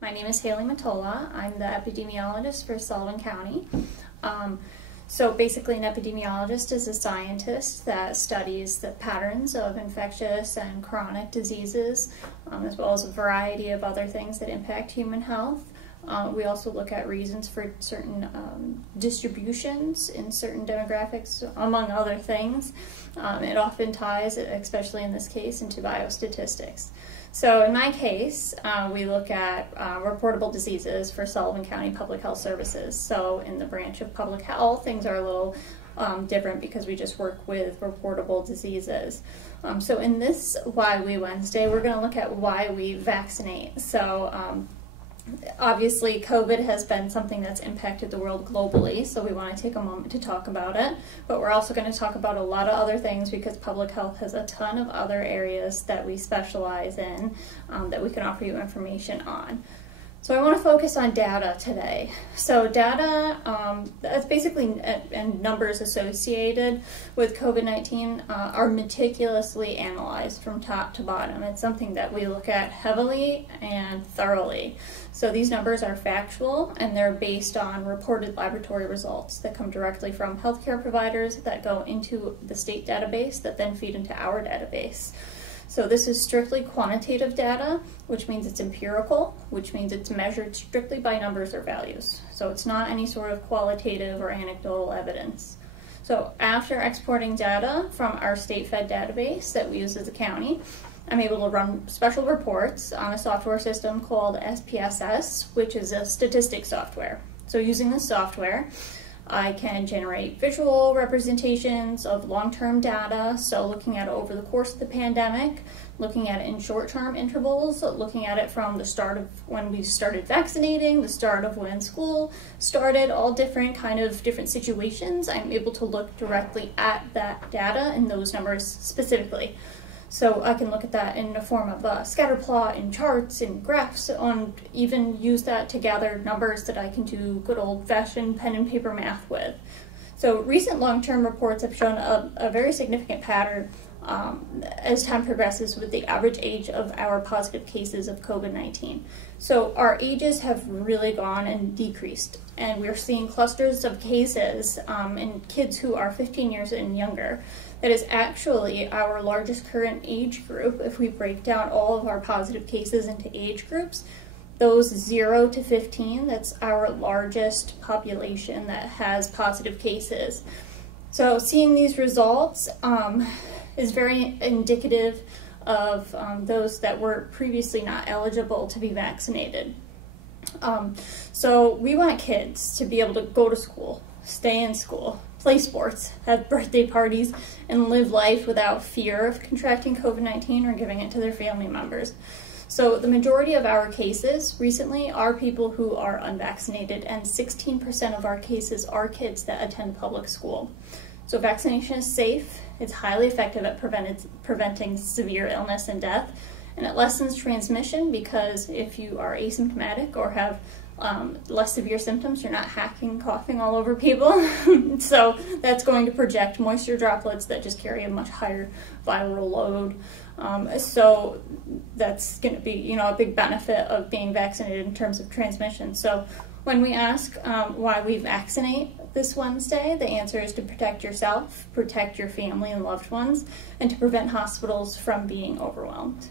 My name is Haley Motola. I'm the epidemiologist for Sullivan County. So basically an epidemiologist is a scientist that studies the patterns of infectious and chronic diseases, as well as a variety of other things that impact human health. We also look at reasons for certain distributions in certain demographics, among other things. It often ties, especially in this case, into biostatistics. So in my case, we look at reportable diseases for Sullivan County Public Health Services. So in the branch of public health, things are a little different because we just work with reportable diseases. So in this Why We Wednesday, we're going to look at why we vaccinate. So obviously, COVID has been something that's impacted the world globally, so we want to take a moment to talk about it. But we're also going to talk about a lot of other things because public health has a ton of other areas that we specialize in that we can offer you information on. So I want to focus on data today. So data, that's basically and numbers associated with COVID-19 are meticulously analyzed from top to bottom. It's something that we look at heavily and thoroughly. So these numbers are factual and they're based on reported laboratory results that come directly from healthcare providers that go into the state database that then feed into our database. So this is strictly quantitative data, which means it's empirical, which means it's measured strictly by numbers or values. So it's not any sort of qualitative or anecdotal evidence. So after exporting data from our state-fed database that we use as a county, I'm able to run special reports on a software system called SPSS, which is a statistics software. So using this software, I can generate visual representations of long-term data, so looking at it over the course of the pandemic, looking at it in short-term intervals, looking at it from the start of when we started vaccinating, the start of when school started, all different situations. I'm able to look directly at that data and those numbers specifically. So I can look at that in the form of a scatter plot and charts and graphs, and even use that to gather numbers that I can do good old-fashioned pen and paper math with. So recent long-term reports have shown a very significant pattern as time progresses with the average age of our positive cases of COVID-19. So our ages have really gone and decreased, and we're seeing clusters of cases in kids who are 15 years and younger. That is actually our largest current age group. If we break down all of our positive cases into age groups, those 0 to 15, that's our largest population that has positive cases. So seeing these results is very indicative of those that were previously not eligible to be vaccinated. So we want kids to be able to go to school, stay in school, play sports, have birthday parties, and live life without fear of contracting COVID-19 or giving it to their family members. So the majority of our cases recently are people who are unvaccinated, and 16% of our cases are kids that attend public school. So vaccination is safe, it's highly effective at preventing severe illness and death, and it lessens transmission because if you are asymptomatic or have less severe symptoms, you're not hacking, coughing all over people. So that's going to project moisture droplets that just carry a much higher viral load. So that's going to be, a big benefit of being vaccinated in terms of transmission. So when we ask why we vaccinate this Wednesday, the answer is to protect yourself, protect your family and loved ones, and to prevent hospitals from being overwhelmed.